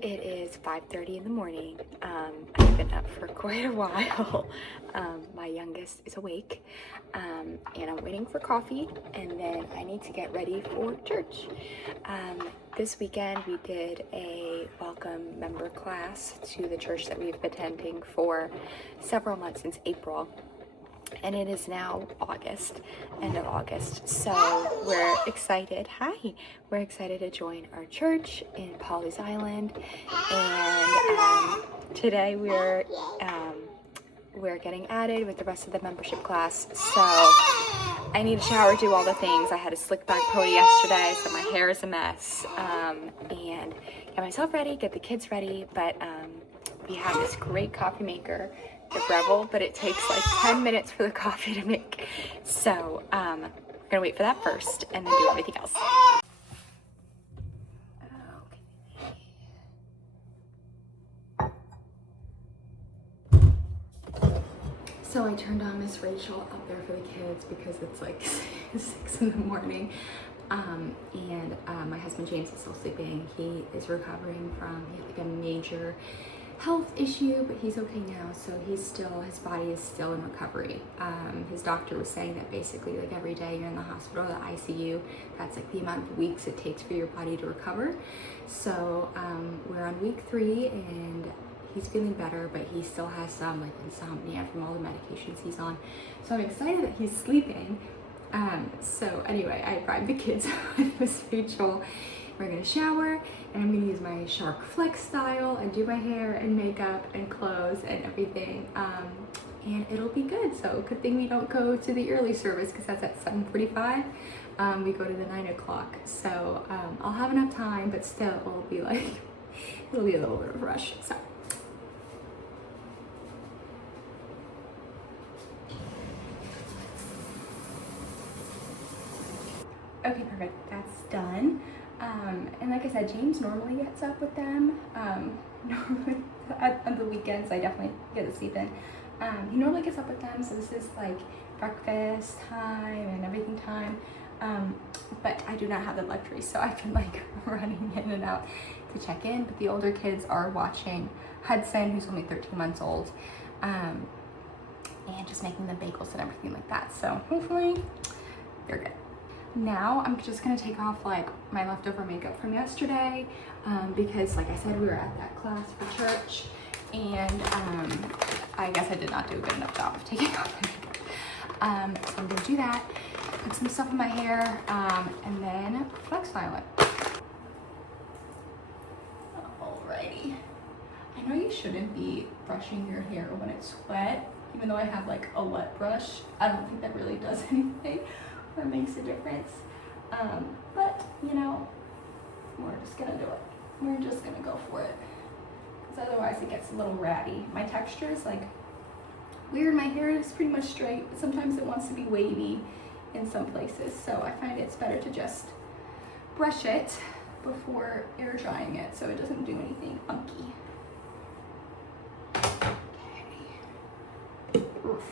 It is 5:30 in the morning. I've been up for quite a while. My youngest is awake, and I'm waiting for coffee, and then I need to get ready for church. This weekend we did a welcome member class to the church that we've been attending for several months since April. And it is now August, end of August, so we're excited. We're excited to join our church in Pawleys Island, and today we're getting added with the rest of the membership class. So I need a shower, do all the things. I had a slick back pony yesterday, so my hair is a mess, and get myself ready, get the kids ready. But we have this great coffee maker, the Revel, but it takes like 10 minutes for the coffee to make. So we're gonna wait for that first and then do everything else. So I turned on Miss Rachel up there for the kids because it's like 6 in the morning. And my husband James is still sleeping. He is recovering from like a major health issue, but he's okay now. So his body is still in recovery. His doctor was saying that basically like every day you're in the hospital, the ICU, that's like the amount of weeks it takes for your body to recover. So we're on week 3 and he's feeling better, but he still has some like insomnia from all the medications he's on. So I'm excited that he's sleeping. So anyway, I bribed the kids with Miss Rachel. We're gonna shower, and I'm gonna use my Shark Flex style and do my hair and makeup and clothes and everything. And it'll be good. So good thing we don't go to the early service because that's at 7:45. We go to the 9 o'clock. So I'll have enough time, but still it'll be a little bit of a rush. So. Okay, perfect, that's done. And like I said, James normally gets up with them. Normally on the weekends, I definitely get to sleep in. He normally gets up with them, so this is like breakfast time and everything time. But I do not have the luxury, so I've been like running in and out to check in. But the older kids are watching Hudson, who's only 13 months old, and just making them bagels and everything like that. So hopefully they're good. Now I'm just gonna take off like my leftover makeup from yesterday because like I said, we were at that class for church, and I guess I did not do a good enough job of taking off my makeup. So I'm gonna do that, put some stuff in my hair, and then flex style it. Alrighty. I know you shouldn't be brushing your hair when it's wet, even though I have like a wet brush. I don't think that really does anything. That makes a difference, but you know, we're just gonna do it. We're just gonna go for it, because otherwise it gets a little ratty. My texture is like weird. My hair is pretty much straight, but sometimes it wants to be wavy in some places, so I find it's better to just brush it before air drying it so it doesn't do anything funky. Okay. Oof.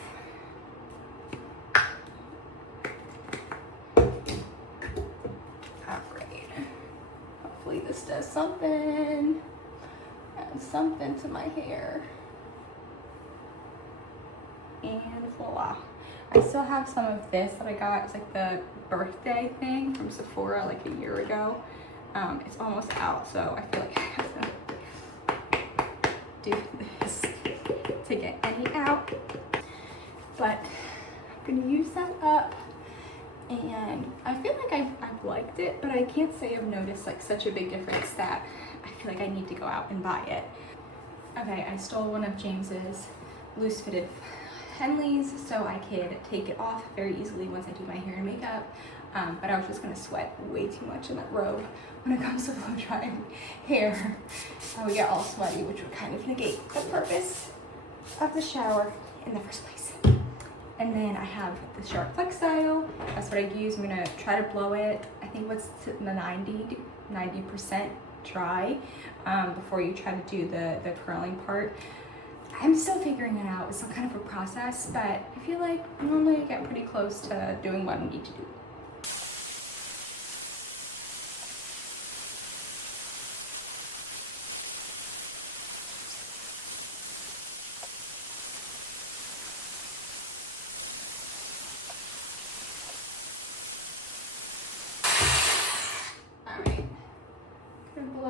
This does something, add something to my hair, and voila. I still have some of this that I got. It's like the birthday thing from Sephora like a year ago. It's almost out, so I feel like I have to do this to get any out, but I'm gonna use that up. And I feel like I've liked it, but I can't say I've noticed like such a big difference that I feel like I need to go out and buy it. Okay, I stole one of James's loose fitted Henleys so I could take it off very easily once I do my hair and makeup. But I was just gonna sweat way too much in that robe when it comes to blow drying hair. We get all sweaty, which would kind of negate the purpose of the shower in the first place. And then I have the Shark Flex style. That's what I use. I'm gonna try to blow it. I think what's the 90% dry before you try to do the curling part. I'm still figuring it out. It's some kind of a process, but I feel like normally I get pretty close to doing what I need to do.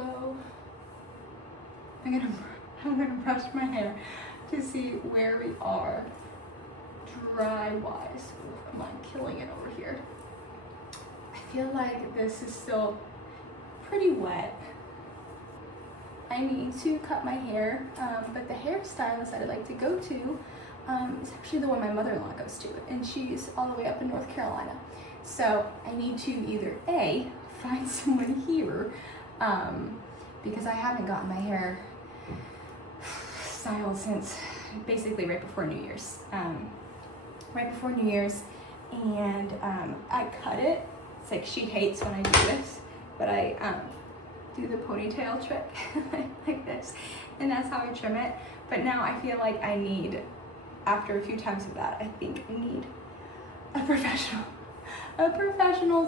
So I'm gonna brush my hair to see where we are dry wise. Ooh, I'm like killing it over here. I feel like this is still pretty wet. I need to cut my hair, but the hairstylist that I like to go to is actually the one my mother-in-law goes to, and she's all the way up in North Carolina. So I need to either A, find someone here, because I haven't gotten my hair styled since basically right before New Year's. And I cut it. It's like she hates when I do this, but I do the ponytail trick like this, and that's how I trim it. But now I feel like I need, after a few times of that, I think I need a professional's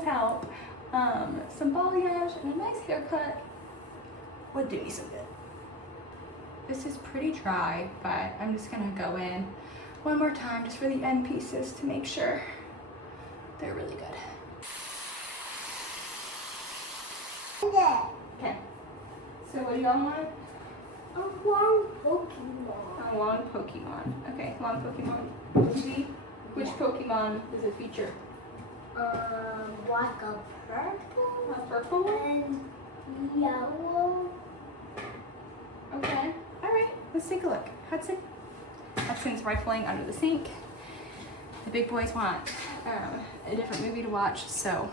help. Some balayage and a nice haircut would do me some good. This is pretty dry, but I'm just gonna go in one more time just for the end pieces to make sure they're really good. Okay, so what do y'all want? A long Pokemon. A long Pokemon. Okay, long Pokemon. Maybe. Which Pokemon does it feature? Like a purple. A purple one? And yellow. Okay, alright, let's take a look. Hudson's rifling under the sink. The big boys want a different movie to watch, so.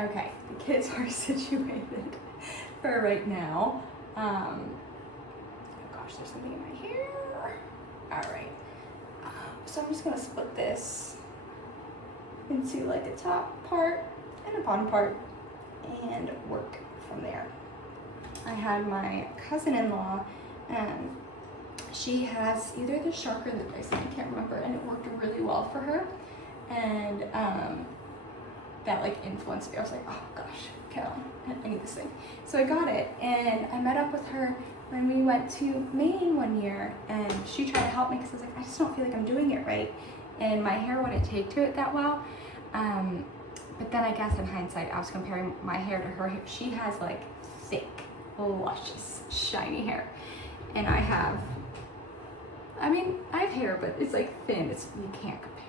Okay, the kids are situated for right now. Oh gosh, there's something in my hair. Alright, so I'm just gonna split this into like a top part and a bottom part and work from there. I had my cousin-in-law, and she has either the Shark or the Dyson, I can't remember, and it worked really well for her. And that like influenced me. I was like, oh gosh, Carolyn, I need this thing. So I got it, and I met up with her when we went to Maine one year, and she tried to help me because I was like, I just don't feel like I'm doing it right, and my hair wouldn't take to it that well. But then I guess in hindsight, I was comparing my hair to her hair. She has like thick, luscious, shiny hair, and I have hair, but it's like thin. You can't compare.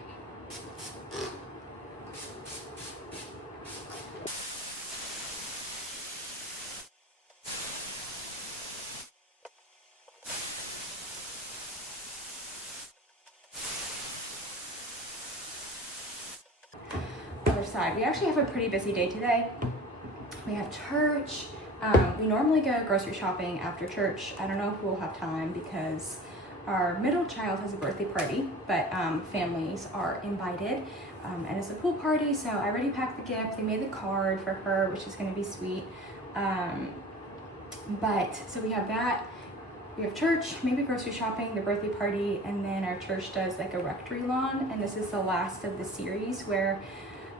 Other side. We actually have a pretty busy day today. We have church. We normally go grocery shopping after church. I don't know if we'll have time because our middle child has a birthday party, but families are invited, and it's a pool party, so I already packed the gift. They made the card for her, which is going to be sweet. So we have that. We have church, maybe grocery shopping, the birthday party, and then our church does like a rectory lawn, and this is the last of the series where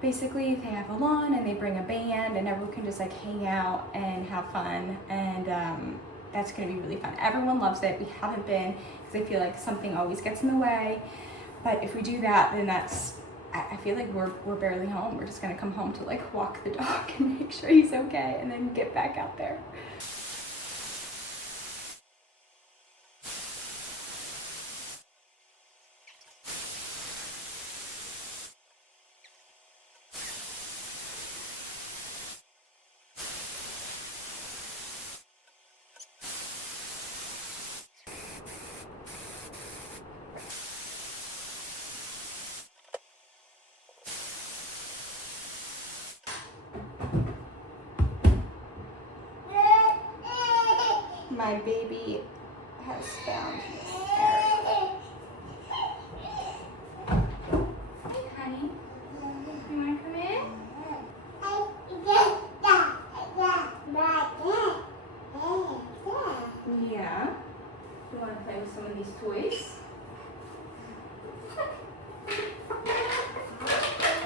basically they have a lawn and they bring a band and everyone can just like hang out and have fun, and that's going to be really fun. Everyone loves it. We haven't been because I feel like something always gets in the way, but if we do that, then I feel like we're barely home. We're just going to come home to like walk the dog and make sure he's okay and then get back out there. My baby has found this area. Hey, honey, you want to come in? Yeah. You want to play with some of these toys?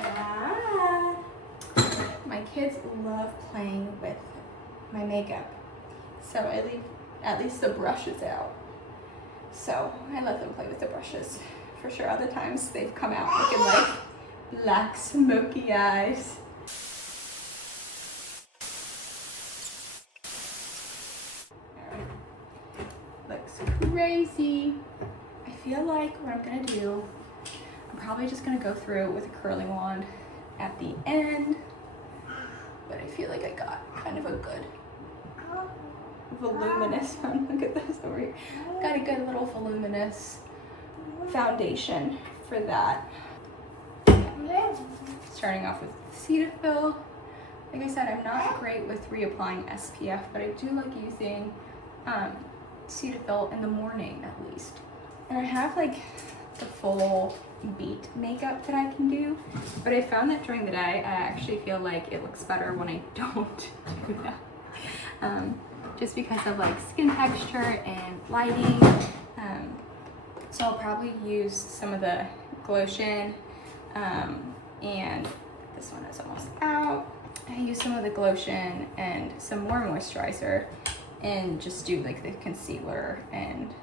Ah. My kids love playing with my makeup, so I leave at least the brushes out. So I let them play with the brushes. For sure, other times they've come out looking like black smoky eyes. crazy. I feel like what I'm gonna do, I'm probably just gonna go through with a curling wand at the end, but I feel like I got kind of a good voluminous, look at this over here, got a good little voluminous foundation for that. Starting off with Cetaphil. Like I said, I'm not great with reapplying SPF, but I do like using Cetaphil in the morning at least. And I have like the full beat makeup that I can do, but I found that during the day I actually feel like it looks better when I don't do that. Just because of like skin texture and lighting. So I'll probably use some of the Glotion, and this one is almost out. I use some of the Glotion and some more moisturizer and just do like the concealer and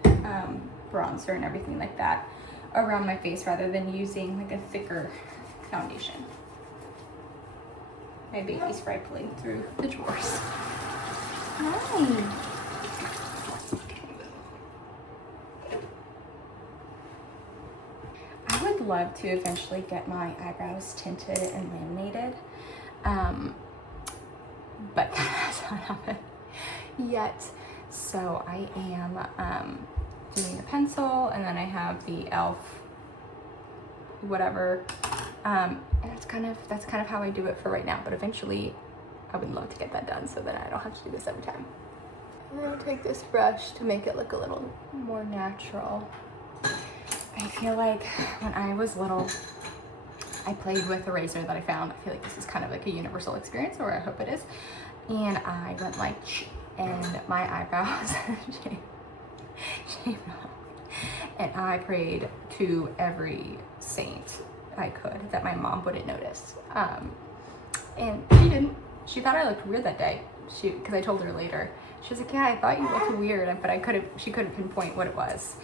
bronzer and everything like that around my face rather than using like a thicker foundation. My baby's rifling through the drawers. Hi. I would love to eventually get my eyebrows tinted and laminated, but that has not happened yet. So I am doing the pencil, and then I have the e.l.f. whatever, and that's kind of how I do it for right now. But eventually, I would love to get that done so that I don't have to do this every time. I'm gonna take this brush to make it look a little more natural. I feel like when I was little, I played with a razor that I found. I feel like this is kind of like a universal experience, or I hope it is. And I went like, and my eyebrows shaved off. And I prayed to every saint I could that my mom wouldn't notice. And she didn't. She thought I looked weird that day. Because I told her later. She was like, yeah, I thought you looked weird, but she couldn't pinpoint what it was.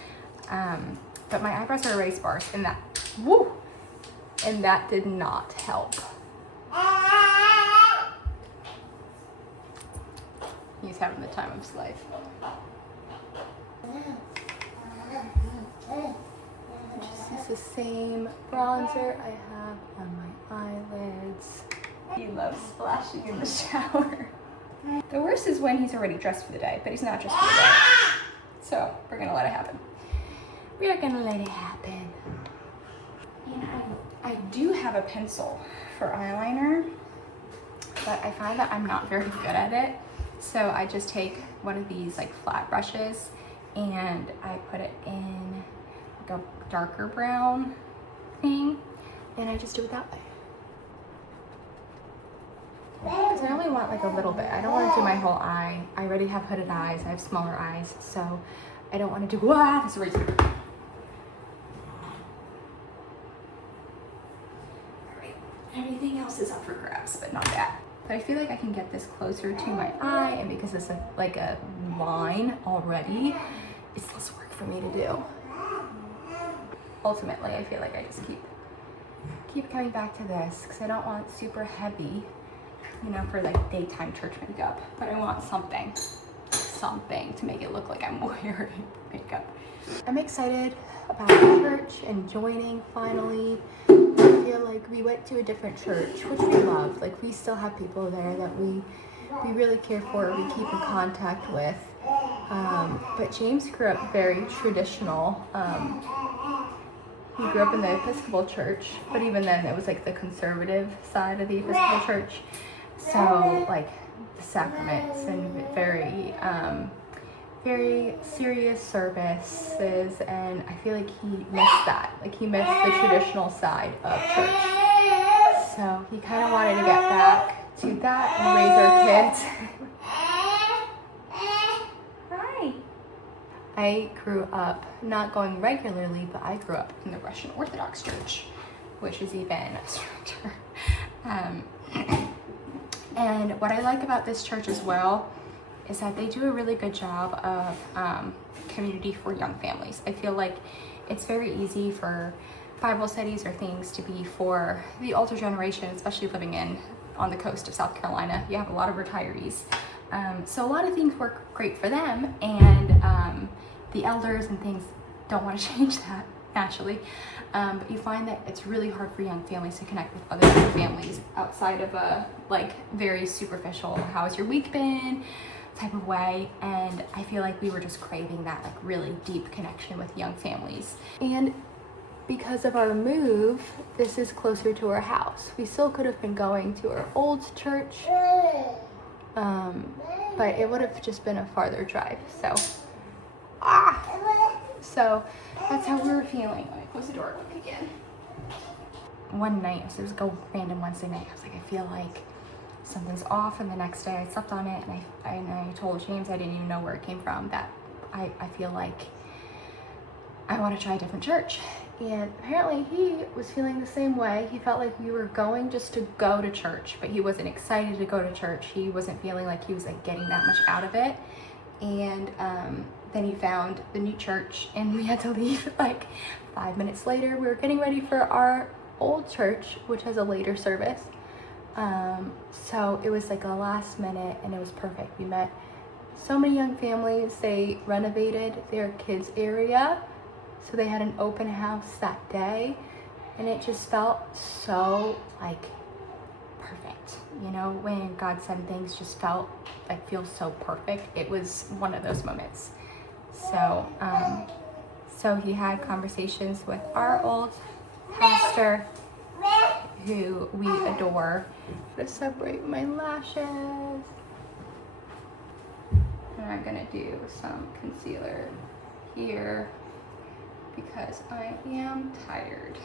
But my eyebrows are already sparse, and that did not help. He's having the time of his life. This is the same bronzer I have on my eyelids. He loves splashing in the shower. The worst is when he's already dressed for the day, but he's not dressed for the day. So we're gonna let it happen. We are gonna let it happen. And I do have a pencil for eyeliner, but I find that I'm not very good at it. So I just take one of these like flat brushes and I put it in like a darker brown thing, and I just do it that way. Because I only want like a little bit. I don't want to do my whole eye. I already have hooded eyes. I have smaller eyes, so I don't want to do this razor. Alright, everything else is up for grabs, but not that. But I feel like I can get this closer to my eye, and because it's like a line already, it's less work for me to do. Ultimately, I feel like I just keep coming back to this because I don't want super heavy, you know, for like daytime church makeup, but I want something to make it look like I'm wearing makeup. I'm excited about church and joining finally. I feel like we went to a different church, which we love. Like, we still have people there that we really care for, we keep in contact with. But James grew up very traditional. He grew up in the Episcopal church, but even then it was like the conservative side of the Episcopal church. So like the sacraments and very serious services, and I feel like he missed that. Like, he missed the traditional side of church. So he kind of wanted to get back to that and raise our kids. Hi. I grew up not going regularly, but I grew up in the Russian Orthodox Church, which is even stricter. And what I like about this church as well is that they do a really good job of community for young families. I feel like it's very easy for Bible studies or things to be for the older generation, especially living on the coast of South Carolina. You have a lot of retirees. So a lot of things work great for them, and the elders and things don't want to change that naturally. But you find that it's really hard for young families to connect with other young families outside of a like very superficial, how's your week been type of way. And I feel like we were just craving that like really deep connection with young families. And because of our move, this is closer to our house. We still could have been going to our old church, but it would have just been a farther drive. So that's how we were feeling. Let me close the door quick again. One night, so it was like a random Wednesday night, I was like, I feel like something's off. And the next day I slept on it, and I told James, I didn't even know where it came from, that I feel like I want to try a different church. And apparently he was feeling the same way. He felt like we were going just to go to church, but he wasn't excited to go to church. He wasn't feeling like he was like getting that much out of it. And then he found the new church, and we had to leave like 5 minutes later. We were getting ready for our old church, which has a later service. So it was like a last minute, and it was perfect. We met so many young families. They renovated their kids area, so they had an open house that day, and it just felt so like perfect. You know, when God said things just feel so perfect. It was one of those moments. So he had conversations with our old pastor, who we adore. I'm gonna separate my lashes, and I'm gonna do some concealer here because I am tired.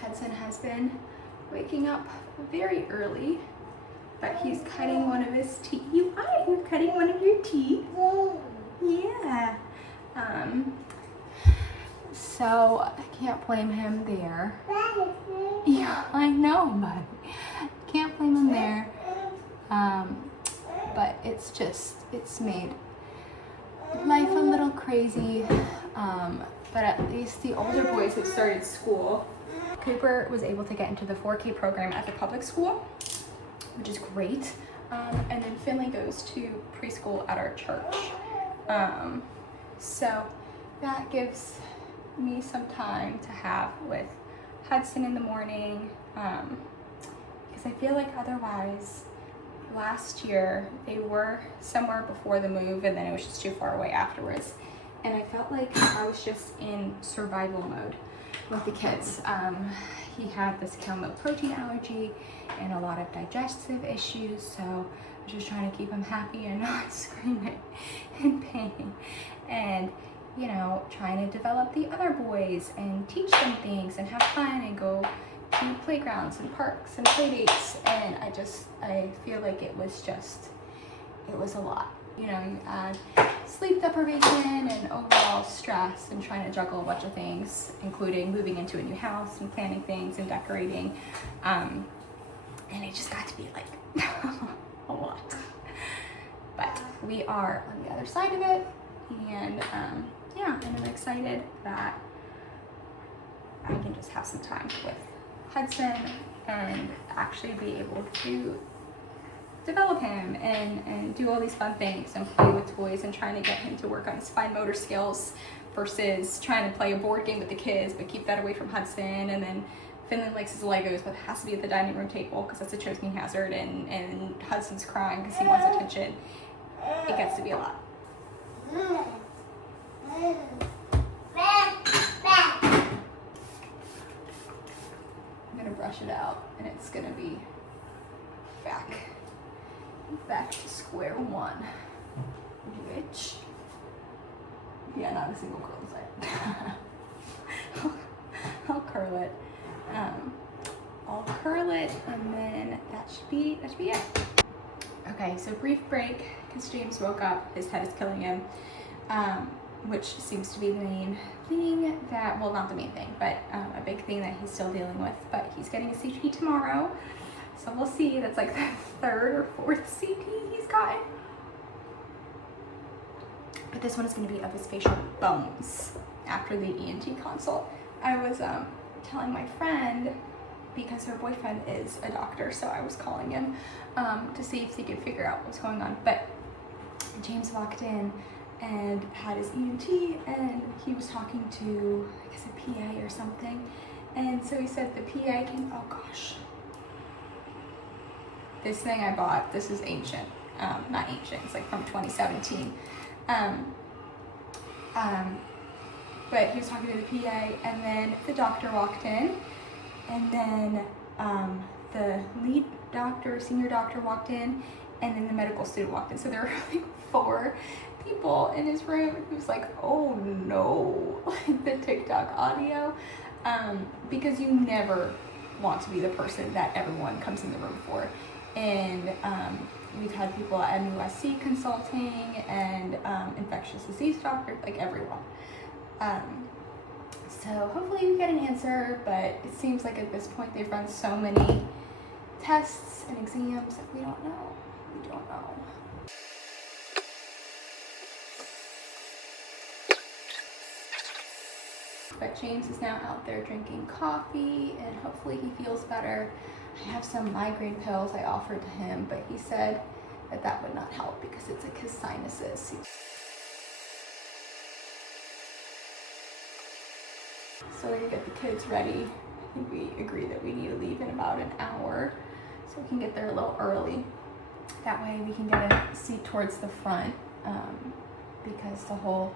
Hudson has been waking up very early, but he's cutting one of his teeth. You're cutting one of your teeth? Yeah. So I can't blame him there. Yeah, I know, but can't blame him there. But it's made life a little crazy. But at least the older boys have started school. Cooper was able to get into the 4K program at the public school, which is great. And then Finley goes to preschool at our church. So that gives me some time to have with Hudson in the morning, because I feel like otherwise last year they were somewhere before the move, and then it was just too far away afterwards, and I felt like I was just in survival mode with the kids. He had this cow milk protein allergy and a lot of digestive issues, so I was just trying to keep him happy and not screaming in pain, and you know, trying to develop the other boys and teach them things and have fun and go to playgrounds and parks and play dates. And I feel like it was a lot. You know, you add sleep deprivation and overall stress and trying to juggle a bunch of things, including moving into a new house and planning things and decorating. And it just got to be like a lot. But we are on the other side of it, and and I'm excited that I can just have some time with Hudson and actually be able to develop him and do all these fun things and play with toys and trying to get him to work on his fine motor skills versus trying to play a board game with the kids but keep that away from Hudson. And then Finley likes his Legos, but it has to be at the dining room table because that's a choking hazard, and Hudson's crying because he wants attention. It gets to be a lot. I'm gonna brush it out, and it's gonna be back to square one, which, yeah, not a single curl inside. I'll curl it. I'll curl it, and then that should be it. Okay, so brief break because James woke up. His head is killing him. Which seems to be the main thing that, well, not the main thing, but a big thing that he's still dealing with. But he's getting a CT tomorrow, so we'll see. That's like the 3rd or 4th CT he's gotten. But this one is going to be of his facial bones after the ENT consult. I was telling my friend, because her boyfriend is a doctor, so I was calling him to see if he could figure out what's going on. But James walked in and had his EMT, and he was talking to, I guess, a PA or something. And so he said the PA came, oh gosh. This thing I bought, this is ancient. Not ancient, it's like from 2017. But he was talking to the PA, and then the doctor walked in, and then the lead doctor, senior doctor walked in, and then the medical student walked in. So there were like 4 people in his room. He was like, oh no, like the TikTok audio, because you never want to be the person that everyone comes in the room for. And we've had people at MUSC consulting, and infectious disease doctors, like everyone. So hopefully we get an answer, but it seems like at this point they've run so many tests and exams that we don't know. We don't know. But James is now out there drinking coffee, and hopefully he feels better. I have some migraine pills I offered to him, but he said that that would not help because it's like his sinuses. So we're gonna get the kids ready. I think we agree that we need to leave in about an hour so we can get there a little early. That way we can get a seat towards the front, because the whole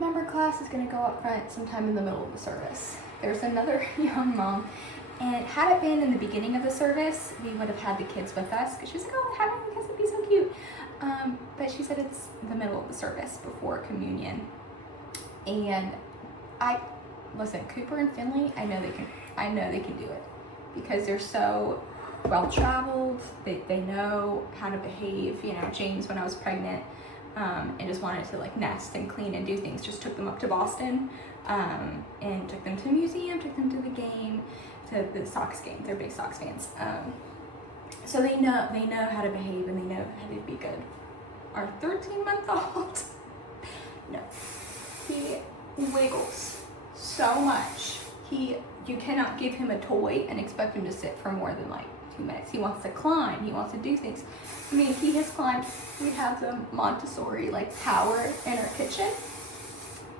member class is gonna go up front sometime in the middle of the service. There's another young mom, and had it been in the beginning of the service, we would have had the kids with us, because she was like, oh, having the kids would be so cute. But she said it's the middle of the service before communion. And listen, Cooper and Finley, I know they can do it, because they're so well traveled. They know how to behave. You know, James, when I was pregnant, and just wanted to like nest and clean and do things, just took them up to Boston, and took them to the museum, took them to the game, to the Sox game. They're big Sox fans. So they know how to behave, and they know how to be good. Our 13-month-old, no, he wiggles so much. You cannot give him a toy and expect him to sit for more than like 2 minutes. He wants to climb, he wants to do things. I mean, he has climbed, we have the Montessori like tower in our kitchen.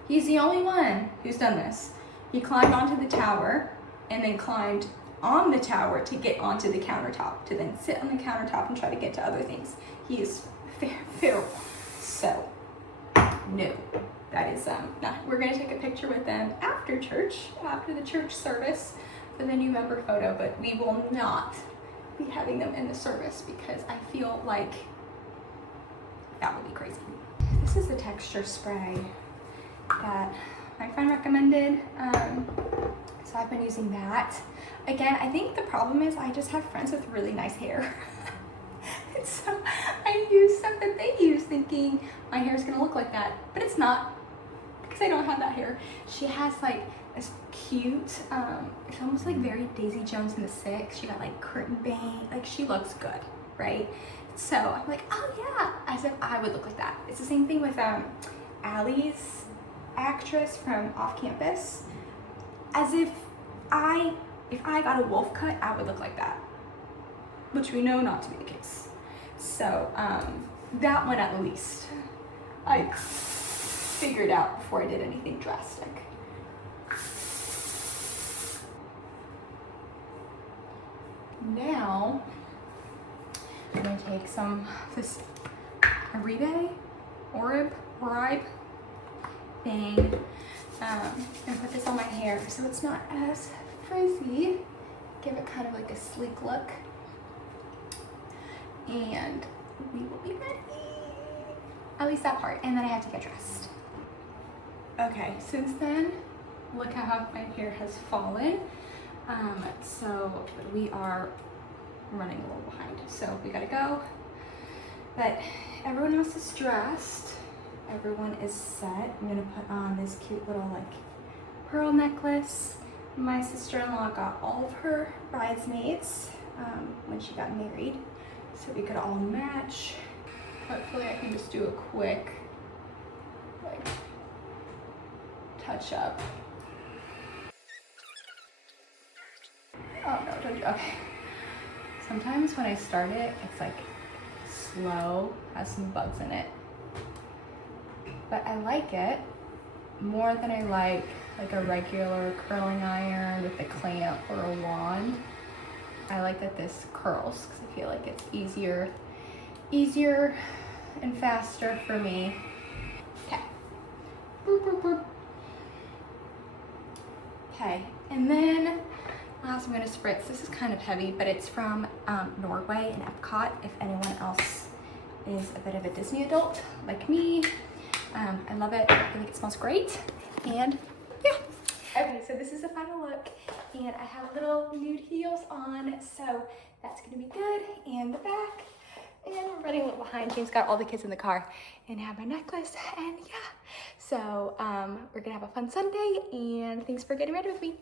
He's the only one who's done this. He climbed onto the tower and then climbed on the tower to get onto the countertop, to then sit on the countertop and try to get to other things. He is feral. So, no. That is, we're gonna take a picture with them after church, after the church service for the new member photo, but we will not be having them in the service because I feel like that would be crazy. This is the texture spray that my friend recommended, so I've been using that. Again, I think the problem is I just have friends with really nice hair. And so I use stuff that they use thinking my hair is gonna look like that, but it's not, because I don't have that hair. She has like this cute, it's almost like very Daisy Jones in the Six. She got like curtain bang, like she looks good, right? So I'm like, oh yeah, as if I would look like that. It's the same thing with Allie's actress from Off Campus. As if I got a wolf cut, I would look like that, which we know not to be the case. So that one at least I figured out before I did anything drastic. Now I'm gonna take some of this Orib thing, and put this on my hair so it's not as frizzy. Give it kind of like a sleek look. And we will be ready. At least that part. And then I have to get dressed. Okay, since then, look how my hair has fallen. So we are running a little behind. So we gotta go. But everyone else is dressed. Everyone is set. I'm gonna put on this cute little like pearl necklace. My sister-in-law got all of her bridesmaids when she got married, so we could all match. Hopefully I can just do a quick like touch up. Oh no, don't do, okay. Sometimes when I start it, it's like slow, has some bugs in it. but I like it more than I like a regular curling iron with a clamp or a wand. I like that this curls because I feel like it's easier and faster for me. Okay. Boop, boop, boop. Okay, and then last I'm gonna spritz. This is kind of heavy, but it's from Norway and Epcot. If anyone else is a bit of a Disney adult like me, I love it. I feel like it smells great. And yeah. Okay, so this is the final look, and I have little nude heels on, so that's gonna be good. And the back, and we're running a little behind. James got all the kids in the car, and I have my necklace, and yeah. So we're gonna have a fun Sunday, and thanks for getting ready with me.